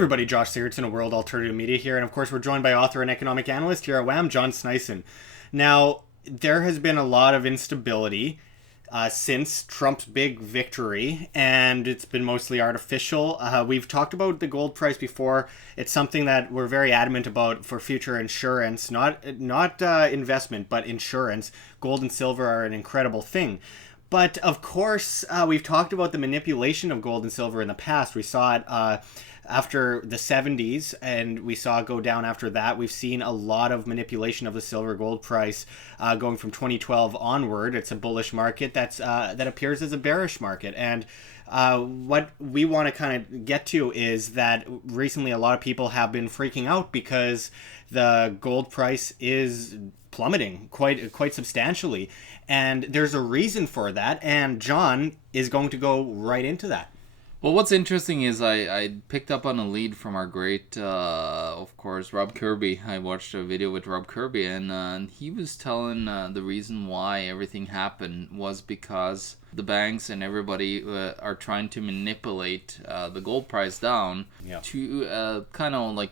everybody, Josh Sigurdson of World Alternative Media here, and of course we're joined by author and economic analyst here at WAM, John Sneisen. Now, there has been a lot of instability since Trump's big victory, and it's been mostly artificial. We've talked about the gold price before. It's something that we're very adamant about for future insurance, not investment, but insurance. Gold and silver are an incredible thing. But of course, we've talked about the manipulation of gold and silver in the past. We saw it after the 70s, and we saw it go down after that. We've seen a lot of manipulation of the silver gold price going from 2012 onward. It's a bullish market that appears as a bearish market. And what we want to kind of get to is that recently a lot of people have been freaking out because the gold price is plummeting quite substantially. And there's a reason for that, and John is going to go right into that. Well, what's interesting is I picked up on a lead from our great, of course, Rob Kirby. I watched a video with Rob Kirby, and he was telling the reason why everything happened was because the banks and everybody are trying to manipulate the gold price down to kind of like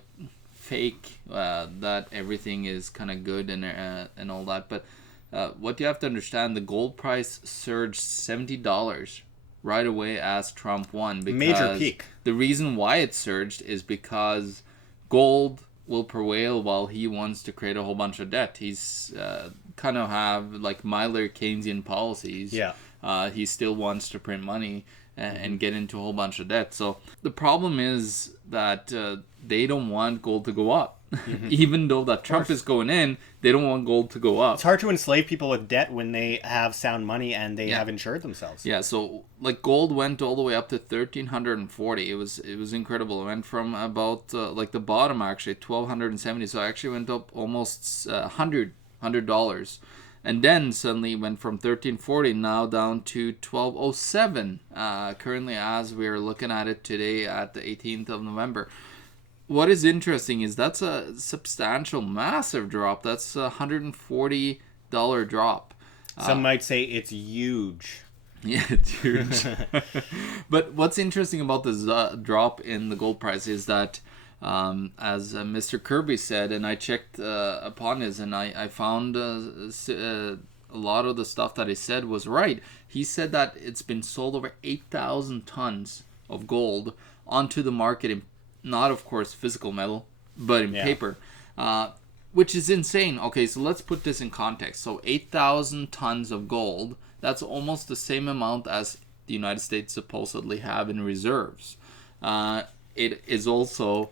fake that everything is kind of good and all that. But what you have to understand, the gold price surged $70 right away as Trump won. Because major peak. The reason why it surged is because gold will prevail while he wants to create a whole bunch of debt. He's kind of have like milder Keynesian policies. Yeah. He still wants to print money and get into a whole bunch of debt. So the problem is that they don't want gold to go up. Even though that Trump is going in, they don't want gold to go up. It's hard to enslave people with debt when they have sound money and they have insured themselves. Yeah, so like gold went all the way up to 1,340. It was incredible. It went from about like the bottom actually 1,270. So it actually went up almost $100. And then suddenly went from 1340 now down to 1207. Currently, as we're looking at it today at the 18th of November. What is interesting is that's a substantial, massive drop. That's a $140 drop. Some might say it's huge. Yeah, it's huge. But what's interesting about this drop in the gold price is that, as Mr. Kirby said, and I checked upon his, and I found a lot of the stuff that he said was right. He said that it's been sold over 8,000 tons of gold onto the market in not, of course, physical metal, but in paper, which is insane. Okay, so let's put this in context. So 8,000 tons of gold, that's almost the same amount as the United States supposedly have in reserves. It is also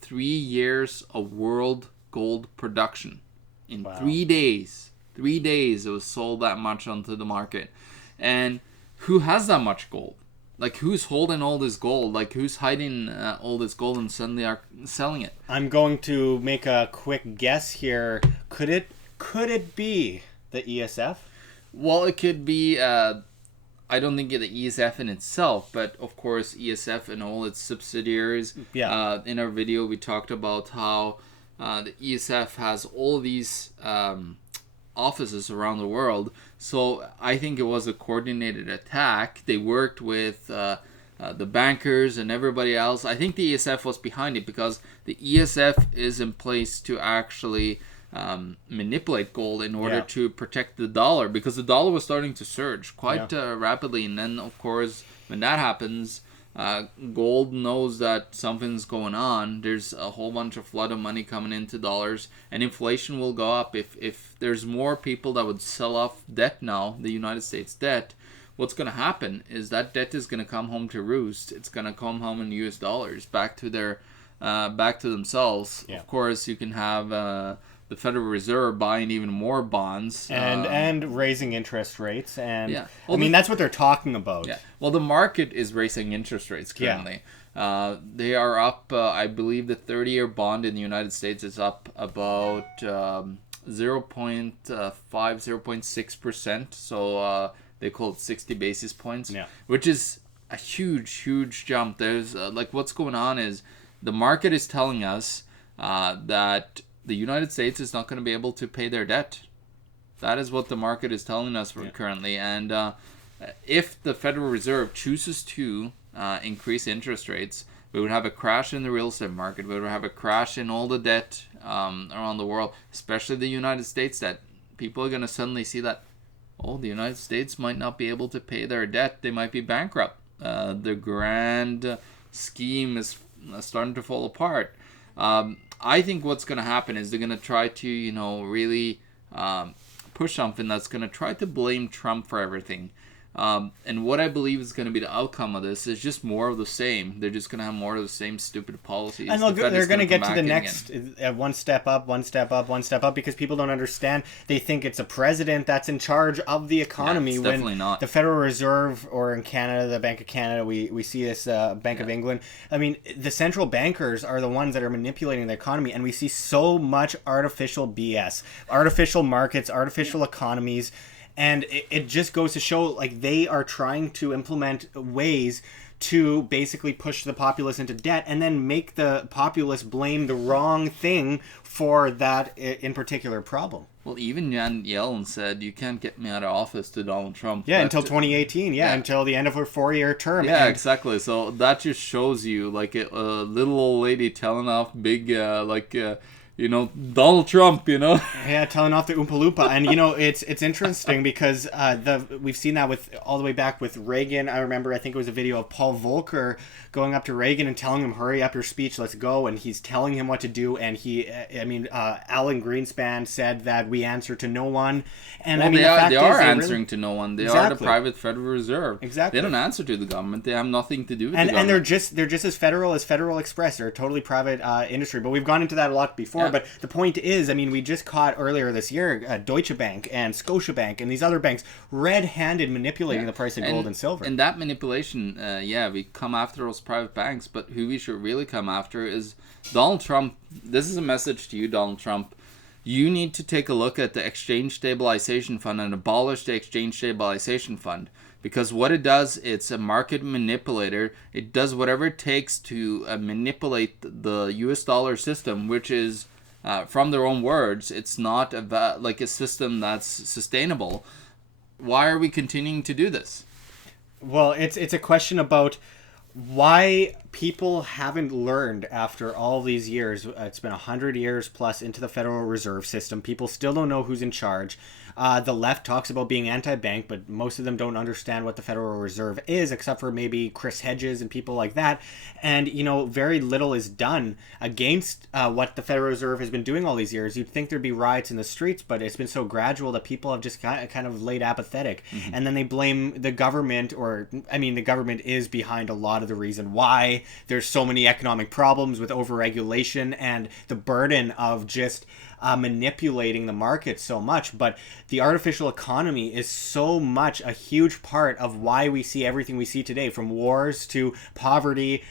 3 years of world gold production. In 3 days. 3 days it was sold that much onto the market. And who has that much gold? Like, who's holding all this gold? Like, who's hiding all this gold and suddenly are selling it? I'm going to make a quick guess here. Could it be the ESF? Well, it could be. I don't think the ESF in itself, but of course ESF and all its subsidiaries. Yeah. In our video, we talked about how the ESF has all these offices around the world. So I think it was a coordinated attack. They worked with the bankers and everybody else. I think the ESF was behind it because the ESF is in place to actually manipulate gold in order to protect the dollar, because the dollar was starting to surge quite rapidly. And then, of course, when that happens, gold knows that something's going on. There's a whole bunch of flood of money coming into dollars, and inflation will go up. If there's more people that would sell off debt now, the United States debt, what's going to happen is that debt is going to come home to roost. It's going to come home in US dollars back to themselves. Yeah. Of course, you can have the Federal Reserve buying even more bonds and raising interest rates, and well, I mean that's what they're talking about. Yeah. Well, the market is raising interest rates currently. Yeah. They are up. I believe the 30-year bond in the United States is up about 0.6%. So they call it 60 basis points, which is a huge jump. There's like what's going on is the market is telling us that the United States is not going to be able to pay their debt. That is what the market is telling us currently. And if the Federal Reserve chooses to increase interest rates, We would have a crash in the real estate market. We would have a crash in all the debt around the world, especially the United States debt. People are going to suddenly see that, oh, the United States might not be able to pay their debt. They might be bankrupt. The grand scheme is starting to fall apart. I think what's going to happen is they're going to try to, really push something that's going to try to blame Trump for everything. And what I believe is going to be the outcome of this is just more of the same. They're just going to have more of the same stupid policies. And they're going to get to the next one step up, one step up, one step up, because people don't understand. They think it's a president that's in charge of the economy. Yeah, it's definitely not. The Federal Reserve, or in Canada, the Bank of Canada, we see this Bank of England. I mean, the central bankers are the ones that are manipulating the economy, and we see so much artificial BS, artificial markets, artificial economies. And it just goes to show, like, they are trying to implement ways to basically push the populace into debt and then make the populace blame the wrong thing for that in particular problem. Well, even Jan Yellen said, you can't get me out of office to Donald Trump. Yeah, until 2018. Yeah, until the end of her 4-year term. Yeah, exactly. So that just shows you, like, a little old lady telling off big, Donald Trump, Yeah, telling off the Oompa Loompa. And, it's interesting because we've seen that with all the way back with Reagan. I remember, I think it was a video of Paul Volcker going up to Reagan and telling him, hurry up your speech, let's go. And he's telling him what to do. And Alan Greenspan said that we answer to no one. And they are answering to no one. They are the private Federal Reserve. Exactly. They don't answer to the government. They have nothing to do with the government. And they're just as federal as Federal Express. They're a totally private industry. But we've gone into that a lot before. Yeah. But the point is, we just caught earlier this year Deutsche Bank and Scotia Bank and these other banks red-handed manipulating the price of gold and silver. And that manipulation, we come after those private banks, but who we should really come after is Donald Trump. This is a message to you, Donald Trump. You need to take a look at the Exchange Stabilization Fund and abolish the Exchange Stabilization Fund. Because what it does, it's a market manipulator. It does whatever it takes to manipulate the US dollar system, which is, from their own words, it's not a system that's sustainable. Why are we continuing to do this? Well, it's a question about why people haven't learned after all these years. It's been 100 years plus into the Federal Reserve System. People still don't know who's in charge. The left talks about being anti-bank, but most of them don't understand what the Federal Reserve is, except for maybe Chris Hedges and people like that. And, very little is done against what the Federal Reserve has been doing all these years. You'd think there'd be riots in the streets, but it's been so gradual that people have just kind of laid apathetic. Mm-hmm. And then they blame the government, the government is behind a lot of the reason why there's so many economic problems with overregulation and the burden of just manipulating the market so much. But the artificial economy is so much a huge part of why we see everything we see today, from wars to poverty.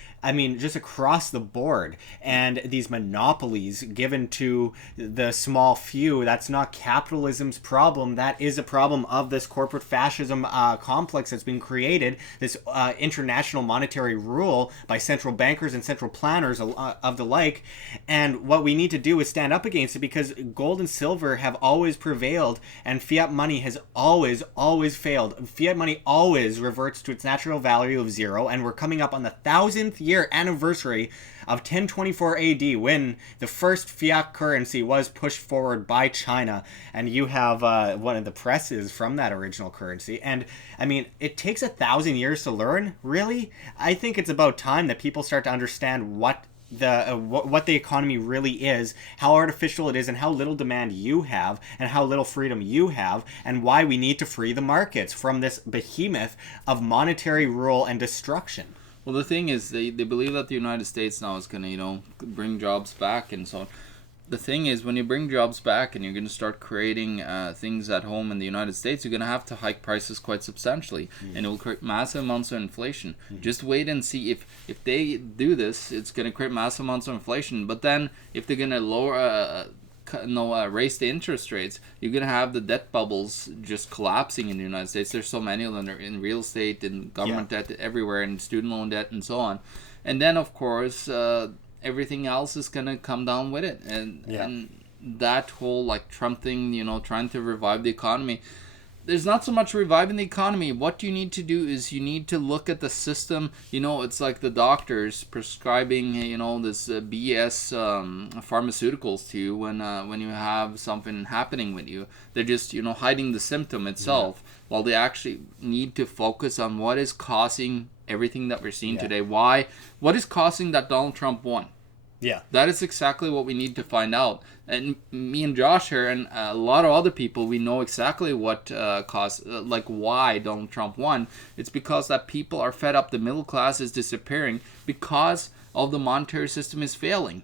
Just across the board. And these monopolies given to the small few, that's not capitalism's problem. That is a problem of this corporate fascism complex that's been created, this international monetary rule by central bankers and central planners of the like. And what we need to do is stand up against it, because gold and silver have always prevailed and fiat money has always failed. Fiat money always reverts to its natural value of zero, and we're coming up on the 1,000th year anniversary of 1024 AD, when the first fiat currency was pushed forward by China. And you have one of the presses from that original currency. And it takes 1,000 years to learn. Really? I think it's about time that people start to understand what the economy really is, how artificial it is, and how little demand you have, and how little freedom you have, and why we need to free the markets from this behemoth of monetary rule and destruction. Well, the thing is, they believe that the United States now is going to, bring jobs back and so on. The thing is, when you bring jobs back and you're going to start creating things at home in the United States, you're going to have to hike prices quite substantially. Mm-hmm. And it will create massive amounts of inflation. Mm-hmm. Just wait and see if they do this, it's going to create massive amounts of inflation. But then if they're going to raise the interest rates, you're going to have the debt bubbles just collapsing in the United States. There's so many of them. They're in real estate and government debt everywhere, and student loan debt and so on. And then, of course, everything else is going to come down with it. And that whole Trump thing, trying to revive the economy, there's not so much reviving the economy. What you need to do is you need to look at the system. It's like the doctors prescribing, this BS pharmaceuticals to you when you have something happening with you. They're just, hiding the symptom itself, while they actually need to focus on what is causing everything that we're seeing today. What is causing that Donald Trump won? Yeah. That is exactly what we need to find out. And me and Josh here and a lot of other people, we know exactly what caused, why Donald Trump won. It's because that people are fed up. The middle class is disappearing because of the monetary system is failing.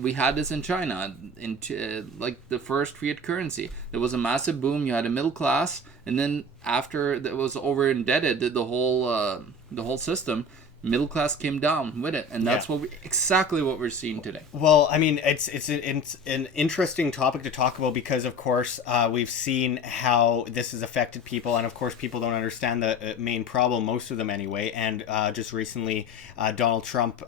We had this in China, the first fiat currency. There was a massive boom. You had a middle class, and then after that was over indebted, the whole system. Middle class came down with it, and that's exactly what we're seeing today. Well, I mean, it's an interesting topic to talk about because, of course, we've seen how this has affected people, and of course, people don't understand the main problem, most of them anyway. And just recently, Donald Trump,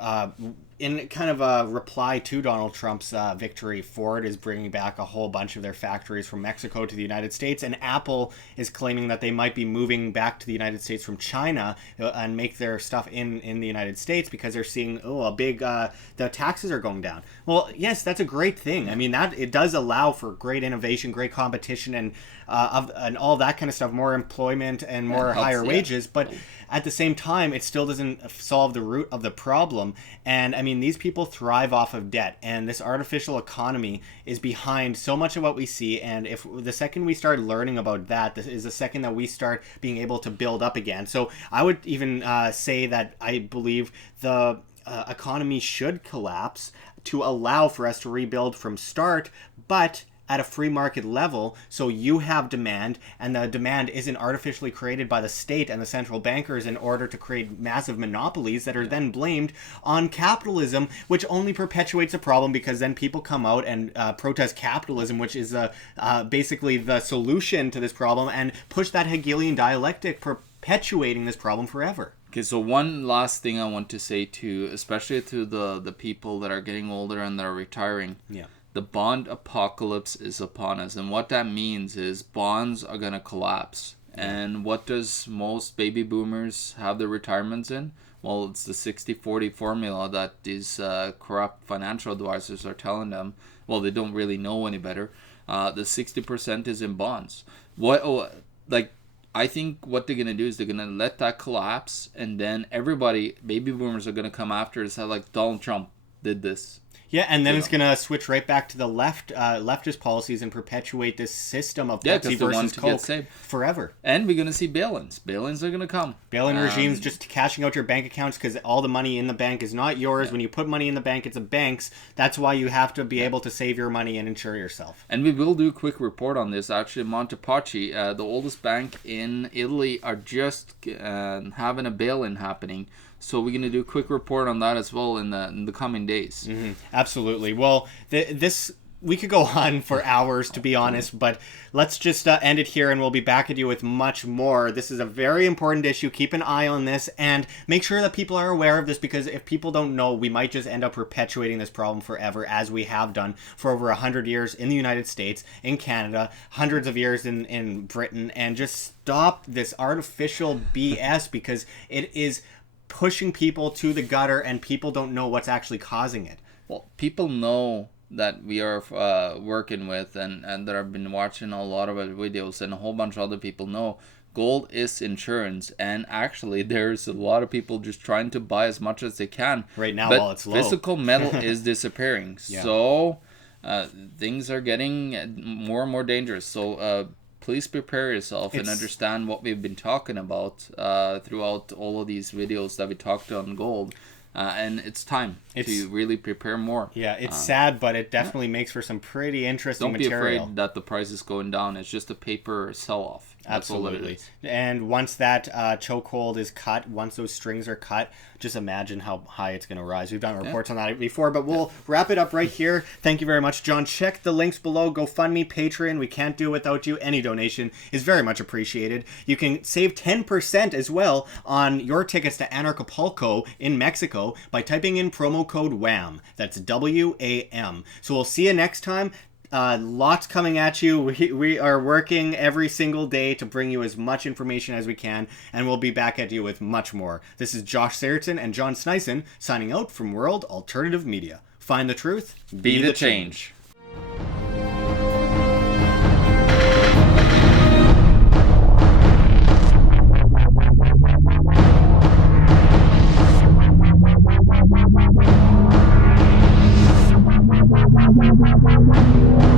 in kind of a reply to Donald Trump's victory, Ford is bringing back a whole bunch of their factories from Mexico to the United States, and Apple is claiming that they might be moving back to the United States from China and make their stuff in the United States because they're seeing the taxes are going down. Well, yes, that's a great thing. I mean, that it does allow for great innovation, great competition, and all that kind of stuff, more employment and more higher wages, but at the same time, it still doesn't solve the root of the problem. And I mean, these people thrive off of debt, and this artificial economy is behind so much of what we see. And if the second we start learning about that, this is the second that we start being able to build up again. So I would even say that I believe the economy should collapse to allow for us to rebuild from start, but at a free market level, so you have demand, and the demand isn't artificially created by the state and the central bankers in order to create massive monopolies that are then blamed on capitalism, which only perpetuates the problem because then people come out and protest capitalism, which is basically the solution to this problem, and push that Hegelian dialectic, perpetuating this problem forever. Okay, so one last thing I want to say to, especially to the people that are getting older and that are retiring. Yeah. The bond apocalypse is upon us. And what that means is bonds are going to collapse. And what does most baby boomers have their retirements in? Well, it's the 60-40 formula that these corrupt financial advisors are telling them. Well, they don't really know any better. The 60% is in bonds. I think what they're going to do is they're going to let that collapse. And then everybody, baby boomers, are going to come after and say, like, Donald Trump did this. Yeah, and then it's going to switch right back to the leftist policies and perpetuate this system of Pepsi versus Coke forever. And we're going to see bail-ins. Bail-ins are going to come. Bail-in regimes just cashing out your bank accounts because all the money in the bank is not yours. Yeah. When you put money in the bank, it's a bank's. That's why you have to be able to save your money and insure yourself. And we will do a quick report on this. Actually, Montepaschi, the oldest bank in Italy, are just having a bail-in happening. So we're going to do a quick report on that as well in the coming days. Mm-hmm. Absolutely. Well, we could go on for hours, to be honest, but let's just end it here, and we'll be back at you with much more. This is a very important issue. Keep an eye on this, and make sure that people are aware of this, because if people don't know, we might just end up perpetuating this problem forever, as we have done for over 100 years in the United States, in Canada, hundreds of years in Britain, and just stop this artificial BS, because it is pushing people to the gutter, and people don't know what's actually causing it. Well, people know that we are working with and that I've been watching a lot of our videos, and a whole bunch of other people know gold is insurance. And actually, there's a lot of people just trying to buy as much as they can right now, but while it's low. Physical metal is disappearing. Yeah. So things are getting more and more dangerous. So please prepare yourself and understand what we've been talking about throughout all of these videos that we talked on gold. And it's time to really prepare more. Yeah, it's sad, but it definitely makes for some pretty interesting material. Don't be afraid that the price is going down. It's just a paper sell-off. Absolutely. And once that chokehold is cut, once those strings are cut, just imagine how high it's going to rise. We've done reports on that before, but we'll wrap it up right here. Thank you very much, John. Check the links below. GoFundMe, Patreon. We can't do it without you. Any donation is very much appreciated. You can save 10% as well on your tickets to Anarchapulco in Mexico by typing in promo code WAM. That's WAM. So we'll see you next time. Lots coming at you. We are working every single day to bring you as much information as we can, and we'll be back at you with much more. This is Josh Sigurdson and John Sneisen signing out from World Alternative Media. Find the truth, be the change. Thank you.